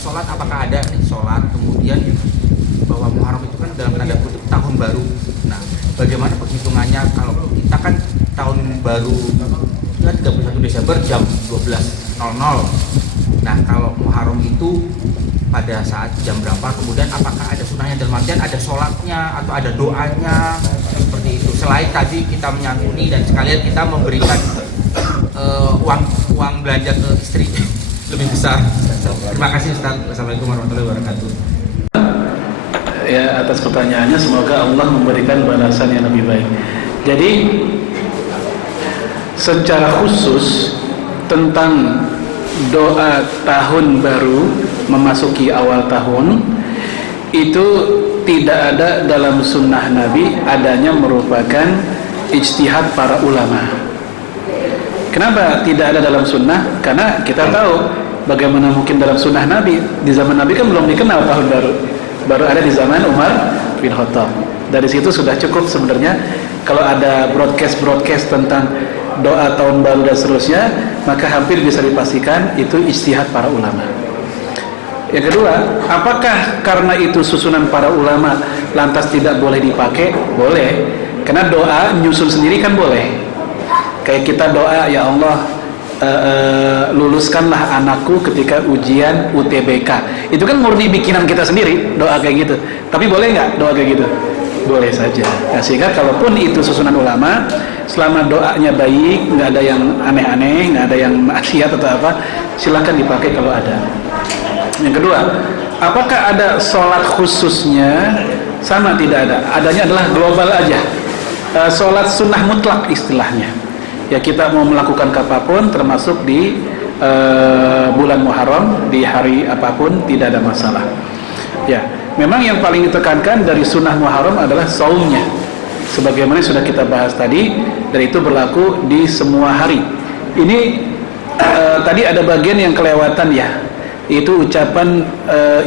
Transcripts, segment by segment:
sholat apakah ada nih sholat, kemudian bahwa Muharram itu kan dalam tanda kutip tahun baru. Nah, bagaimana perhitungannya kalau kita kan tahun baru ya 31 Desember jam 12.00. Nah, kalau Muharram itu pada saat jam berapa, kemudian apakah ada sunahnya dalam artian ada sholatnya atau ada doanya seperti itu. Selain tadi kita menyantuni dan sekalian kita memberikan uang belanja ke istri lebih besar. Terima kasih Ustaz. Wassalamualaikum warahmatullahi wabarakatuh. Ya, atas pertanyaannya, semoga Allah memberikan balasan yang lebih baik. Jadi secara khusus tentang doa tahun baru memasuki awal tahun itu tidak ada dalam sunnah Nabi, adanya merupakan ijtihad para ulama. Kenapa tidak ada dalam sunnah? Karena kita tahu bagaimana mungkin dalam sunnah Nabi. Di zaman Nabi kan belum dikenal tahun baru, baru ada di zaman Umar bin Khattab. Dari situ sudah cukup sebenarnya. Kalau ada broadcast tentang doa tahun baru dan seterusnya, maka hampir bisa dipastikan itu ijtihad para ulama. Yang kedua, apakah karena itu susunan para ulama lantas tidak boleh dipakai? Boleh, karena doa nyusun sendiri kan boleh. Kayak kita doa, ya Allah, luluskanlah anakku ketika ujian UTBK. Itu kan murni bikinan kita sendiri, doa kayak gitu. Tapi boleh nggak doa kayak gitu? Boleh saja. Nah, sehingga kalaupun itu susunan ulama, selama doanya baik, nggak ada yang aneh-aneh, nggak ada yang maksiat atau apa, silakan dipakai kalau ada. Yang kedua, apakah ada sholat khususnya? Sama, tidak ada. Adanya adalah global aja. Sholat sunnah mutlak istilahnya. Ya, kita mau melakukan apapun, termasuk di bulan Muharram, di hari apapun, tidak ada masalah. Ya, memang yang paling ditekankan dari sunnah Muharram adalah saumnya, sebagaimana sudah kita bahas tadi, dan itu berlaku di semua hari. Ini tadi ada bagian yang kelewatan ya, itu ucapan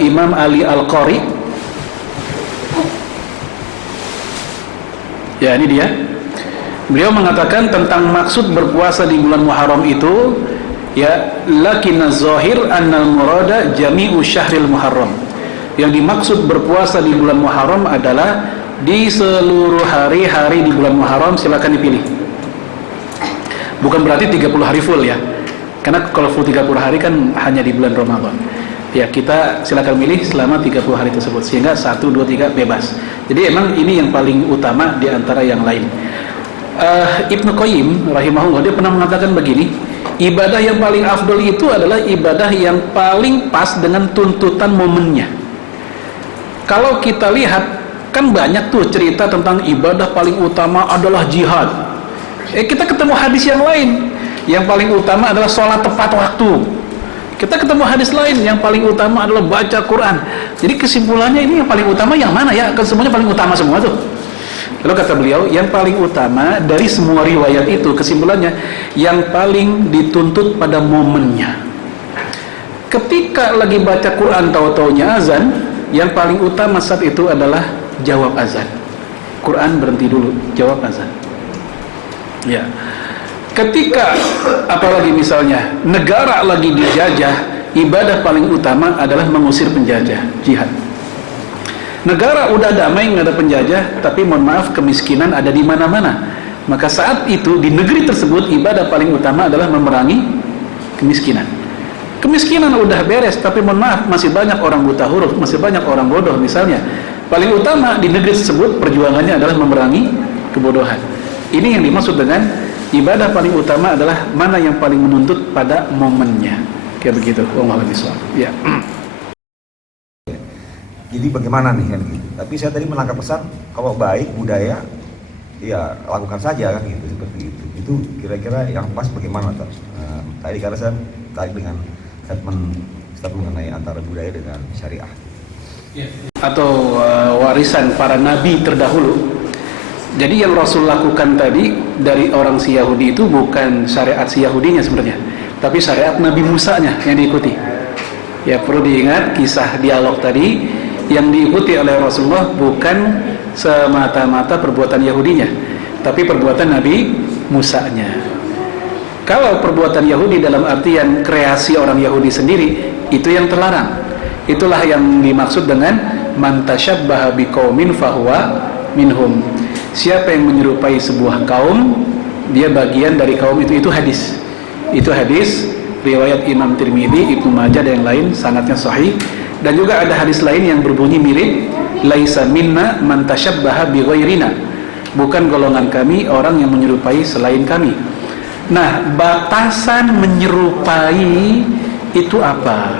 Imam Ali Al-Qari. Ya, ini dia. Beliau mengatakan tentang maksud berpuasa di bulan Muharram itu, ya, lakinna zahir annal murada jami'u syahril Muharram. Yang dimaksud berpuasa di bulan Muharram adalah di seluruh hari-hari di bulan Muharram, silakan dipilih. Bukan berarti 30 hari full ya. Karena kalau full 30 hari kan hanya di bulan Ramadan. Ya, kita silakan pilih selama 30 hari tersebut, sehingga 1, 2, 3 bebas. Jadi emang ini yang paling utama di antara yang lain. Ibnu Qayyim rahimahullah, dia pernah mengatakan begini, ibadah yang paling afdol itu adalah ibadah yang paling pas dengan tuntutan momennya. Kalau kita lihat, kan banyak tuh cerita tentang ibadah paling utama adalah jihad. Kita ketemu hadis yang lain, yang paling utama adalah sholat tepat waktu. Kita ketemu hadis lain, yang paling utama adalah baca Quran. Jadi kesimpulannya ini yang paling utama yang mana ya? Kan semuanya paling utama semua tuh. Lalu kata beliau, yang paling utama dari semua riwayat itu, kesimpulannya, yang paling dituntut pada momennya. Ketika lagi baca Quran, tahu-taunya azan, yang paling utama saat itu adalah jawab azan. Quran berhenti dulu, jawab azan. Ya. Ketika apalagi misalnya negara lagi dijajah, ibadah paling utama adalah mengusir penjajah, jihad. Negara udah damai, nggak ada penjajah, tapi mohon maaf kemiskinan ada di mana-mana. Maka saat itu di negeri tersebut ibadah paling utama adalah memerangi kemiskinan. Kemiskinan udah beres, tapi mohon maaf masih banyak orang buta huruf, masih banyak orang bodoh misalnya. Paling utama di negeri tersebut perjuangannya adalah memerangi kebodohan. Ini yang dimaksud dengan ibadah paling utama adalah mana yang paling menuntut pada momennya. Kayak begitu. Wallahu a'lam. Ya. Jadi bagaimana nih kan gitu. Tapi saya tadi menangkap pesan kalau baik budaya ya lakukan saja kan gitu, seperti itu. Itu kira-kira yang pas bagaimana tadi karena saya tertarik dengan statement mengenai antara budaya dengan syariah. Atau warisan para nabi terdahulu. Jadi yang Rasul lakukan tadi dari orang si Yahudi itu bukan syariat si Yahudinya sebenarnya, tapi syariat Nabi Musanya yang diikuti. Ya, perlu diingat kisah dialog tadi, yang diikuti oleh Rasulullah bukan semata-mata perbuatan Yahudinya, tapi perbuatan Nabi Musanya. Kalau perbuatan Yahudi dalam artian kreasi orang Yahudi sendiri, Itu yang terlarang. Itulah yang dimaksud dengan man tasyabbaha biqaumin fahuwa minhum. Siapa yang menyerupai sebuah kaum, dia bagian dari kaum itu. Itu hadis. Itu hadis riwayat Imam Tirmidzi, Ibnu Majah dan yang lain, sanadnya sahih. Dan juga ada hadis lain yang berbunyi mirip, laisa minna man tasyabbaha bighairina. Bukan golongan kami orang yang menyerupai selain kami. Nah, batasan menyerupai itu apa?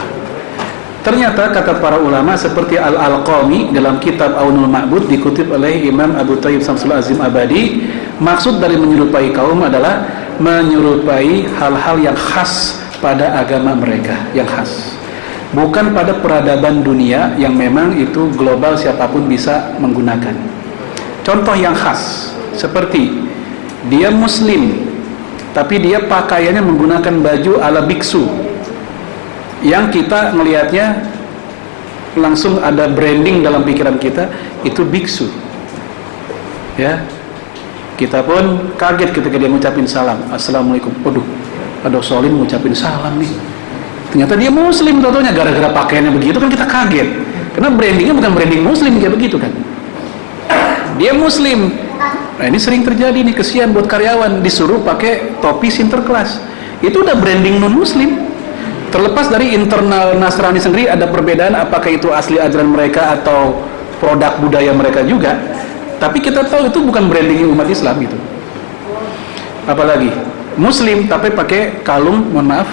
Ternyata kata para ulama seperti Al-Alqami dalam kitab Aunul Ma'bud dikutip oleh Imam Abu Thayyib Samsul Azim Abadi, maksud dari menyerupai kaum adalah menyerupai hal-hal yang khas pada agama mereka, yang khas. Bukan pada peradaban dunia yang memang itu global, siapapun bisa menggunakan. Contoh yang khas seperti dia muslim tapi dia pakaiannya menggunakan baju ala biksu, yang kita melihatnya langsung ada branding dalam pikiran kita, itu biksu. Ya, kita pun kaget ketika dia ngucapin salam, assalamualaikum. Waduh, ada Solin ngucapin salam nih. Ternyata dia muslim, contohnya gara-gara pakaiannya begitu kan kita kaget. Karena brandingnya bukan branding muslim kayak begitu kan. Dia muslim. Nah, ini sering terjadi nih, kesian buat karyawan disuruh pakai topi Sinterklas. Itu udah branding non muslim. Terlepas dari internal Nasrani sendiri ada perbedaan apakah itu asli ajaran mereka atau produk budaya mereka juga. Tapi kita tahu itu bukan branding umat Islam gitu. Apalagi muslim tapi pakai kalung, mohon maaf,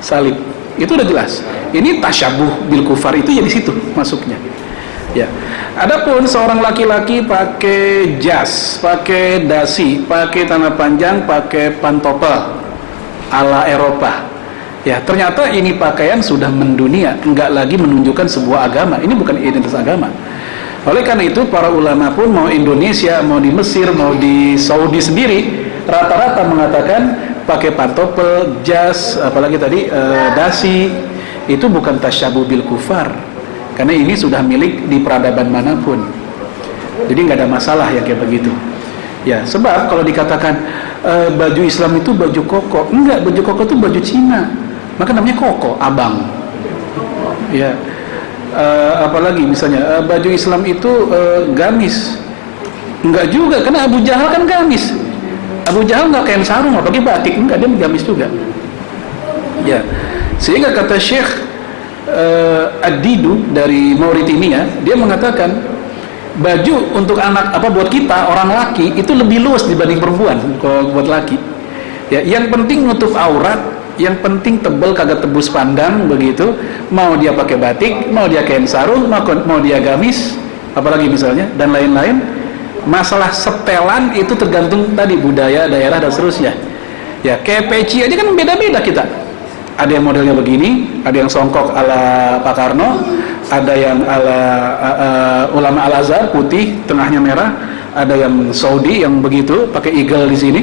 salib. Itu udah jelas. Ini tasyabuh bil kufar, itu ya di situ masuknya. Ya. Adapun seorang laki-laki pakai jas, pakai dasi, pakai tanah panjang, pakai pantopel ala Eropa. Ya, ternyata ini pakaian sudah mendunia, enggak lagi menunjukkan sebuah agama. Ini bukan identitas agama. Oleh karena itu para ulama pun mau Indonesia, mau di Mesir, mau di Saudi sendiri, rata-rata mengatakan pakai pantopel, jas, apalagi tadi dasi, itu bukan tasyabuh bil kufar. Karena ini sudah milik di peradaban manapun. Jadi nggak ada masalah yang kayak begitu. Ya, sebab kalau dikatakan baju Islam itu baju koko, enggak, baju koko itu baju Cina. Maka namanya koko, abang. Ya. Apalagi misalnya baju Islam itu gamis. Enggak juga, karena Abu Jahal kan gamis. Abu Jahal nggak kain sarung, apalagi batik, enggak, dia gamis juga. Ya. Sehingga kata Syekh Ad-Didu dari Mauritania, dia mengatakan baju untuk anak buat kita orang laki itu lebih luas dibanding perempuan. Kalau buat laki, ya, yang penting nutup aurat, yang penting tebal kagak tebus pandang begitu. Mau dia pakai batik, mau dia kain sarung, mau dia gamis, apalagi misalnya, dan lain-lain. Masalah setelan itu tergantung tadi budaya, daerah dan seterusnya. Ya, kayak peci aja kan beda-beda kita. Ada yang modelnya begini, ada yang songkok ala Pak Karno, ada yang ala ulama Al-Azhar putih, tengahnya merah, ada yang Saudi yang begitu pakai eagle di sini,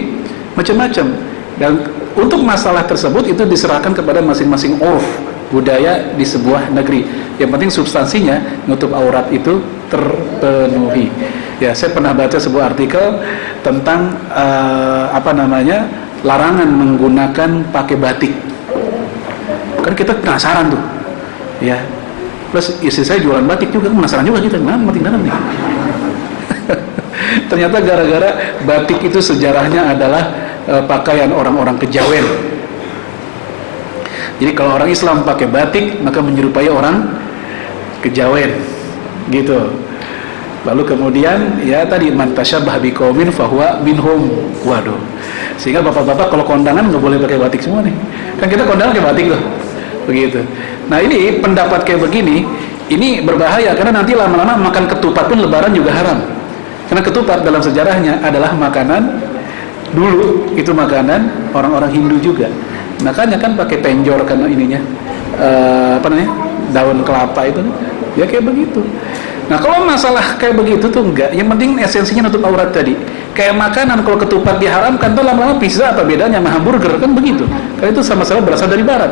macam-macam. Dan untuk masalah tersebut itu diserahkan kepada masing-masing urf budaya di sebuah negeri. Yang penting substansinya nutup aurat itu terpenuhi. Ya, saya pernah baca sebuah artikel tentang larangan menggunakan pakai batik. Kan kita penasaran tuh, ya. Plus istri saya jualan batik juga, penasaran juga kita, gimana batik dalam nih. Ternyata gara-gara batik itu sejarahnya adalah pakaian orang-orang kejawen. Jadi kalau orang Islam pakai batik, maka menyerupai orang kejawen, gitu. Lalu kemudian ya tadi man tasyabbah biqaumin fahuwa minhum. Waduh. Sehingga bapak-bapak kalau kondangan nggak boleh pakai batik semua nih. Kan kita kondangan pakai batik loh. Begitu. Nah, ini pendapat kayak begini, ini berbahaya karena nanti lama-lama makan ketupat pun lebaran juga haram. Karena ketupat dalam sejarahnya adalah makanan dulu, itu makanan orang-orang Hindu juga. Makanya kan pakai penjor karena ininya daun kelapa itu, ya kayak begitu. Nah, kalau masalah kayak begitu tuh enggak, yang penting esensinya nutup aurat tadi. Kayak makanan, kalau ketupat diharamkan tuh lama-lama pizza apa bedanya sama hamburger, kan begitu. Karena itu sama-sama berasal dari barat.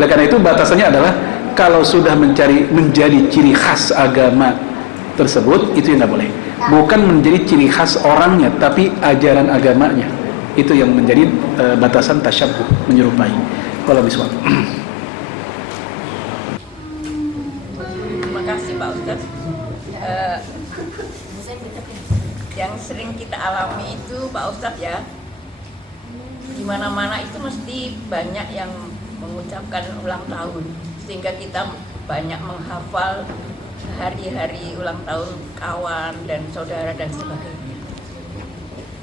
Oleh karena itu batasannya adalah kalau sudah menjadi ciri khas agama tersebut, itu yang tidak boleh. Bukan menjadi ciri khas orangnya, tapi ajaran agamanya. Itu yang menjadi batasan tasyabuh, menyerupai. Kalau bismillah. Yang sering kita alami itu Pak Ustadz ya, di mana-mana itu mesti banyak yang mengucapkan ulang tahun, sehingga kita banyak menghafal hari-hari ulang tahun kawan dan saudara dan sebagainya.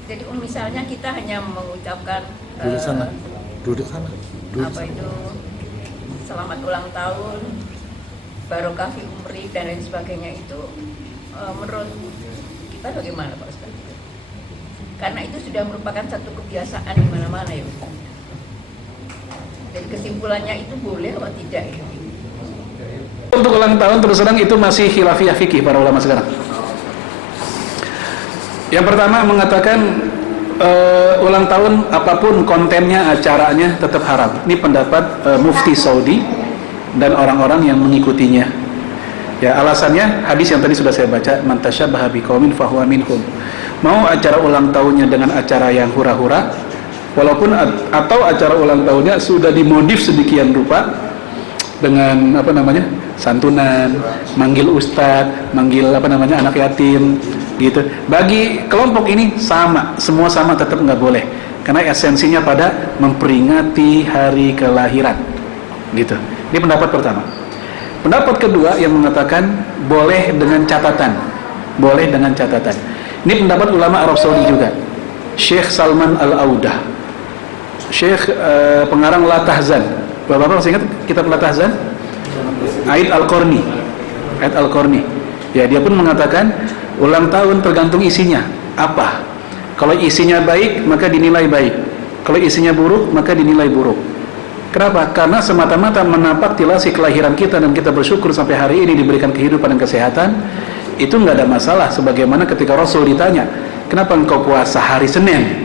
Jadi misalnya kita hanya mengucapkan Duduk sana. Duduk sana. apa itu, selamat ulang tahun, barokah fi umri dan lain sebagainya, itu menurut kita bagaimana Pak Ustaz? Karena itu sudah merupakan satu kebiasaan di mana-mana ya Ustaz. Jadi kesimpulannya itu boleh atau tidak ya? Untuk ulang tahun terus terang itu masih khilafiyah fikih para ulama sekarang. Yang pertama mengatakan ulang tahun apapun kontennya, acaranya tetap haram. Ini pendapat Mufti Saudi dan orang-orang yang mengikutinya. Ya, alasannya hadis yang tadi sudah saya baca, man tashabbaha biqaumin fahuwa minhum. Mau acara ulang tahunnya dengan acara yang hura-hura, walaupun atau acara ulang tahunnya sudah dimodif sedemikian rupa dengan apa namanya? Santunan, manggil ustadz, manggil apa namanya anak yatim gitu. Bagi kelompok ini sama, semua sama, tetap nggak boleh. Karena esensinya pada memperingati hari kelahiran. Gitu. Ini pendapat pertama. Pendapat kedua yang mengatakan boleh dengan catatan. Boleh dengan catatan. Ini pendapat ulama Arab Saudi juga. Syekh Salman Al-Audah. Syekh pengarang La Tahzan. Bapak-bapak masih ingat kitab La Tahzan? Aid Al-Qarni. Aid Al-Qarni. Ya, dia pun mengatakan ulang tahun tergantung isinya. Apa? Kalau isinya baik, maka dinilai baik. Kalau isinya buruk, maka dinilai buruk. Kenapa? Karena semata-mata menapaktilasi kelahiran kita dan kita bersyukur sampai hari ini diberikan kehidupan dan kesehatan, itu nggak ada masalah. Sebagaimana ketika Rasul ditanya, kenapa engkau puasa hari Senin?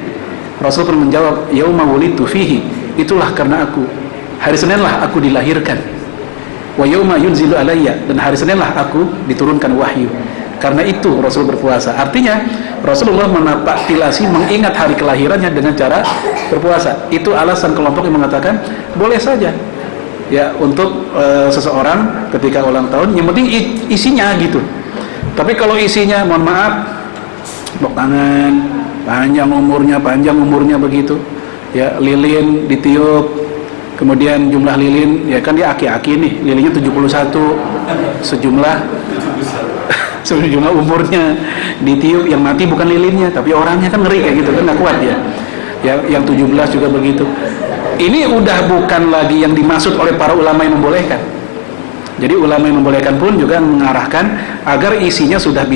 Rasul pun menjawab, yauma wulidtu fihi, itulah karena aku. Hari Senin lah aku dilahirkan. Wa yauma yunzilu alayya, dan hari Senin lah aku diturunkan wahyu. Karena itu Rasul berpuasa. Artinya Rasulullah menapaktilasi, mengingat hari kelahirannya dengan cara berpuasa. Itu alasan kelompok yang mengatakan boleh saja ya untuk seseorang ketika ulang tahun, yang penting isinya gitu. Tapi kalau isinya, mohon maaf, tepuk tangan, panjang umurnya begitu ya, lilin ditiup, kemudian jumlah lilin ya kan dia aki-aki nih, lilinnya 71, sejumlah umurnya ditiup, yang mati bukan lilinnya tapi orangnya, kan ngeri kayak gitu kan, nggak kuat dia ya. Yang 17 juga begitu. Ini udah bukan lagi yang dimaksud oleh para ulama yang membolehkan. Jadi ulama yang membolehkan pun juga mengarahkan agar isinya sudah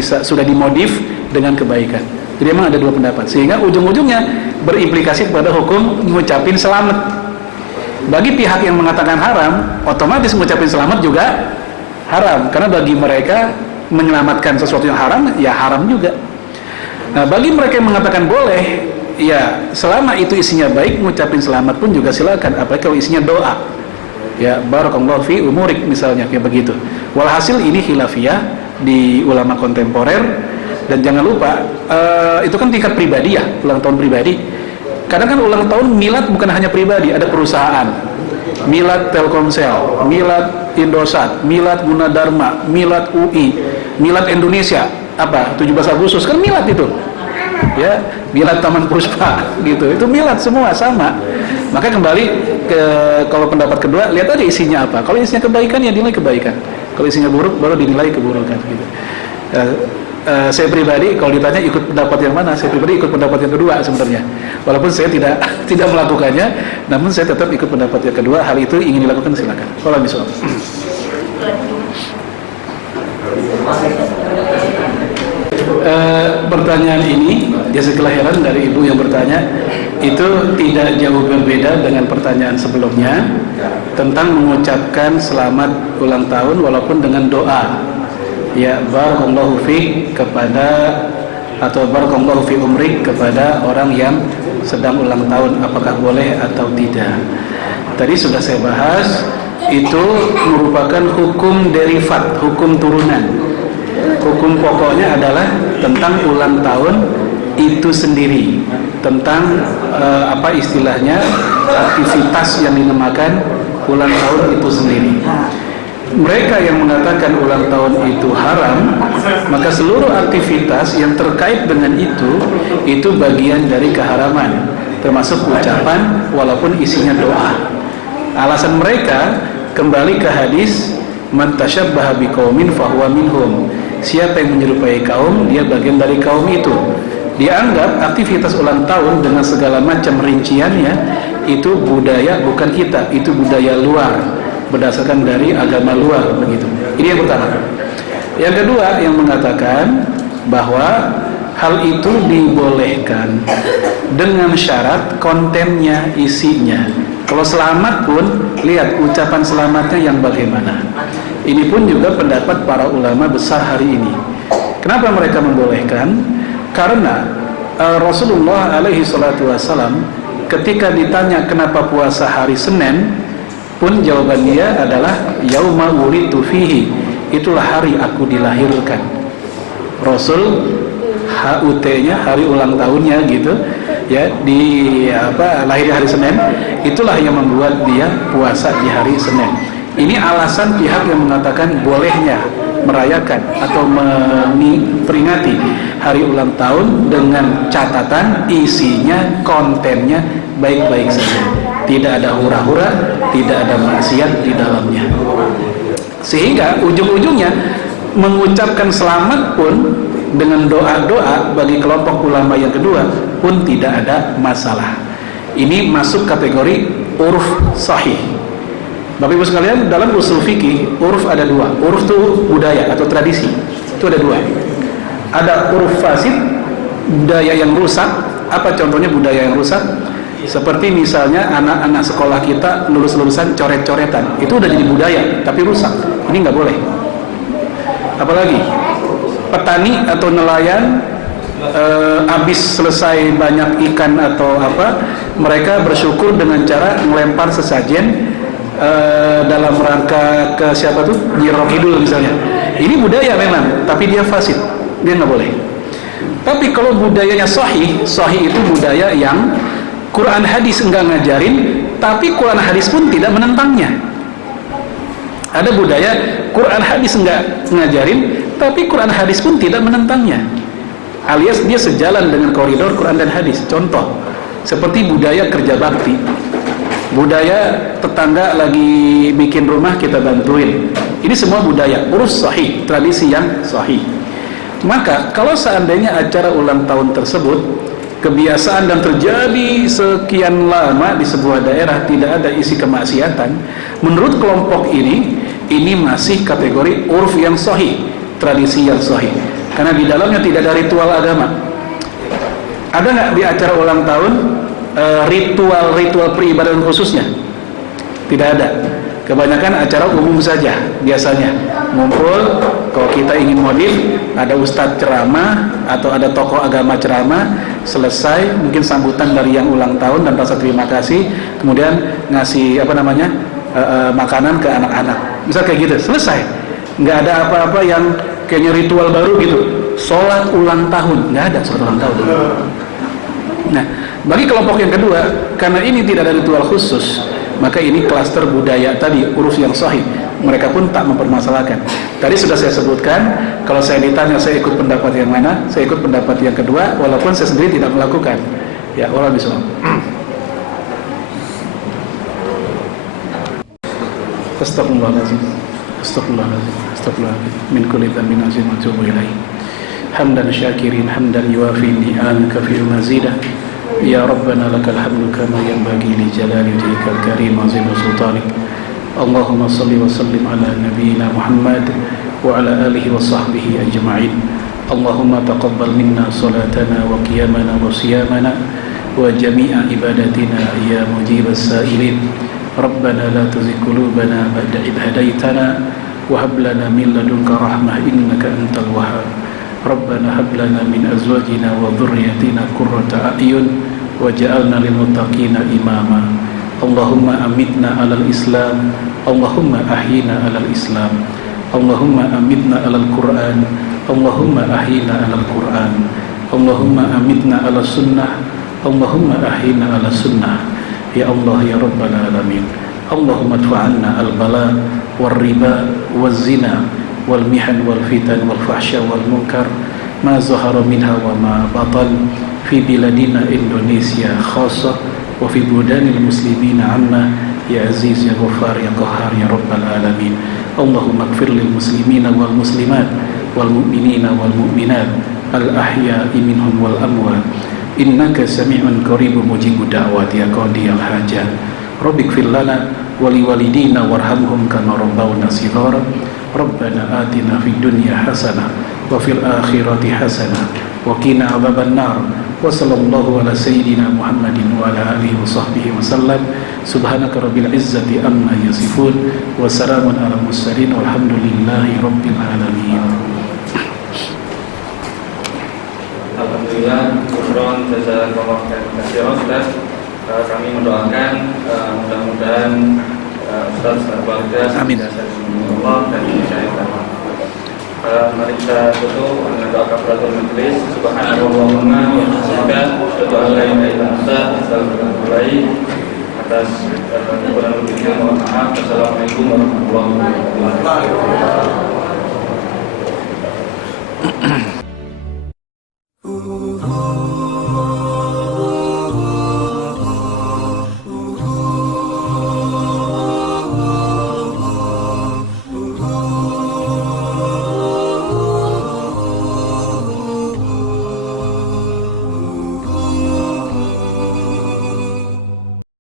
dimodif dengan kebaikan. Jadi memang ada dua pendapat, sehingga ujung-ujungnya berimplikasi kepada hukum mengucapin selamat. Bagi pihak yang mengatakan haram, otomatis mengucapin selamat juga haram, karena bagi mereka menyelamatkan sesuatu yang haram, ya haram juga. Nah, bagi mereka yang mengatakan boleh, ya selama itu isinya baik, mengucapin selamat pun juga silakan. Apalagi kalau isinya doa, ya barakallahu fi umurik misalnya, kayak begitu. Walhasil ini khilafiyah di ulama kontemporer. Dan jangan lupa, itu kan tingkat pribadi ya, ulang tahun pribadi. Kadang kan ulang tahun milad bukan hanya pribadi, ada perusahaan. Milad Telkomsel, milad Indosat, milad Gunadarma, milad UI, milad Indonesia, apa 17 Agustus kan milad itu. Ya, milad Taman Puspa gitu. Itu milad semua sama. Maka kembali ke kalau pendapat kedua, lihat aja isinya apa. Kalau isinya kebaikan ya dinilai kebaikan. Kalau isinya buruk baru dinilai keburukan gitu. Saya pribadi kalau ditanya ikut pendapat yang mana, saya pribadi ikut pendapat yang kedua sebenarnya. Walaupun saya tidak melakukannya, namun saya tetap ikut pendapat yang kedua. Hal itu ingin dilakukan, silakan. Kalau misalnya pertanyaan ini, jasa kelahiran dari ibu yang bertanya, itu tidak jauh berbeda dengan pertanyaan sebelumnya tentang mengucapkan selamat ulang tahun walaupun dengan doa. Ya, barakallahu fiik kepada, atau barakallahu fi umrik kepada orang yang sedang ulang tahun, apakah boleh atau tidak. Tadi sudah saya bahas, itu merupakan hukum derivat, hukum turunan. Hukum pokoknya adalah tentang ulang tahun itu sendiri, tentang apa istilahnya, aktivitas yang dinamakan ulang tahun itu sendiri. mereka yang mengatakan ulang tahun itu haram, maka seluruh aktivitas yang terkait dengan itu bagian dari keharaman, termasuk ucapan walaupun isinya doa. Alasan mereka kembali ke hadis man tasyabbaha biqaumin fahuwa minhum. Siapa yang menyerupai kaum, dia bagian dari kaum itu. Dianggap aktivitas ulang tahun dengan segala macam rinciannya itu budaya bukan kita, itu budaya luar, berdasarkan dari agama luar begitu. Ini yang pertama. Yang kedua yang mengatakan bahwa hal itu dibolehkan dengan syarat kontennya, isinya. Kalau selamat pun lihat ucapan selamatnya yang bagaimana. Ini pun juga pendapat para ulama besar hari ini. Kenapa mereka membolehkan? Karena Rasulullah alaihi salatu wassalam ketika ditanya kenapa puasa hari Senin, pun jawaban dia adalah yauma wulidtu fihi, itulah hari aku dilahirkan. Rasul HUT-nya hari ulang tahunnya gitu ya, di lahir hari Senin, itulah yang membuat dia puasa di hari Senin. Ini alasan pihak yang mengatakan bolehnya merayakan atau memperingati hari ulang tahun dengan catatan isinya, kontennya baik-baik saja, tidak ada hura-hura, tidak ada maksiat di dalamnya. Sehingga ujung-ujungnya mengucapkan selamat pun dengan doa-doa bagi kelompok ulama yang kedua pun tidak ada masalah. Ini masuk kategori uruf sahih. Bapak Ibu sekalian, dalam usul fikih uruf ada dua. Uruf itu budaya atau tradisi, itu ada dua. Ada uruf fasid, budaya yang rusak. Apa contohnya budaya yang rusak? Seperti misalnya anak-anak sekolah kita lulus-lulusan coret-coretan, itu udah jadi budaya tapi rusak, ini nggak boleh. Apalagi petani atau nelayan habis selesai banyak ikan atau apa, mereka bersyukur dengan cara melempar sesajen dalam rangka ke siapa tuh, Nyi Roh Kidul misalnya. Ini budaya memang, tapi dia fasid, dia nggak boleh. Tapi kalau budayanya sahih itu budaya yang Quran hadis enggak ngajarin, tapi Quran hadis pun tidak menentangnya. Ada budaya Quran hadis enggak ngajarin, tapi Quran hadis pun tidak menentangnya. Alias dia sejalan dengan koridor Quran dan hadis. Contoh, seperti budaya kerja bakti. Budaya tetangga lagi bikin rumah kita bantuin. Ini semua budaya, urus sahih, tradisi yang sahih. Maka kalau seandainya acara ulang tahun tersebut kebiasaan dan terjadi sekian lama di sebuah daerah tidak ada isi kemaksiatan, menurut kelompok ini masih kategori uruf yang sahih, tradisi yang sahih. Karena di dalamnya tidak ada ritual agama. Ada nggak di acara ulang tahun ritual peribadatan khususnya? Tidak ada. Kebanyakan acara umum saja biasanya. Ngumpul, kalau kita ingin modif, ada ustadz ceramah atau ada tokoh agama ceramah, selesai mungkin sambutan dari yang ulang tahun dan rasa terima kasih, kemudian ngasih makanan ke anak-anak. Misal kayak gitu, selesai. Nggak ada apa-apa yang kayaknya ritual baru gitu. Sholat ulang tahun, nggak ada sholat ulang tahun. Nah, bagi kelompok yang kedua, karena ini tidak ada ritual khusus, maka ini klaster budaya tadi, uruf yang sahih. Mereka pun tak mempermasalahkan. Tadi sudah saya sebutkan, kalau saya ditanya saya ikut pendapat yang mana, saya ikut pendapat yang kedua, walaupun saya sendiri tidak melakukan. Ya, wallahu a'lam. Astagfirullahaladzim, astagfirullahaladzim, astagfirullahaladzim. Min kulli dhanbin azim wa atubu ilaih. Hamdan syakirin, hamdan yuafi ni'amaka fi mazidah. Ya Rabbana lakal hamdu kama yanbaghi li jalali wajhikal karim wa azim sultanik. Allahumma salli wa sallim ala nabiyyina Muhammad wa ala alihi wa sahbihi ajma'in. Allahumma taqabbal minna salatana wa qiyamana wa siyamana wa jami'a ibadatina ya mujibas sa'ilin. Rabbana la tuzigh qulubana ba'da idh hadaytana wa hab lana min ladunka rahmah innaka antal wahhab. Rabbana hab lana min azwajina wa dhurriyyatina qurrata a'yun waj'alna lil muttaqina imama. Allahumma amitna alal Islam, Allahumma ahyina alal Islam, Allahumma amitna alal Quran, Allahumma ahyina alal Quran, Allahumma amitna alal sunnah, Allahumma ahyina alal sunnah. Ya Allah ya Rabbal alamin. اللهم ادفع عنا البلاء والربا والزنا والمحن والفتن والفحشاء والمنكر ما ظهر منها وما بطن في بلادنا إندونيسيا خاصة وفي بلدان المسلمين عامة يا عزيز يا غفار يا قهار يا رب العالمين. اللهم اغفر للمسلمين والمسلمات والمؤمنين والمؤمنات الأحياء منهم والأموات إنك سميع قريب مجيب الدعوات يا قاضي الحاجات. رب اغفر لنا ولوالدينا وارحمهم كما ربونا صغارا. ربنا آتنا في الدنيا حسنة وفي الآخرة حسنة وقنا عذاب النار. وصلى الله على سيدنا محمد وعلى آله وصحبه وسلم. سبحانك رب العزة عما يصفون وسلام على المرسلين والحمد لله رب العالمين. Alhamdulillah, syukron jazakallahu khairan Ustaz. Kami mendoakan mudah-mudahan Ustaz dan keluarga senantiasa dilindungi Allah dan dimuliakan. Mari kita tutup dengan doa kafaratul majelis. Subhanallahumma wa bihamdika asyhadu an la ilaha illa anta astaghfiruka wa atubu ilaik. Atas kekurangan lebihnya mohon maaf. Assalamualaikum warahmatullahi wabarakatuh.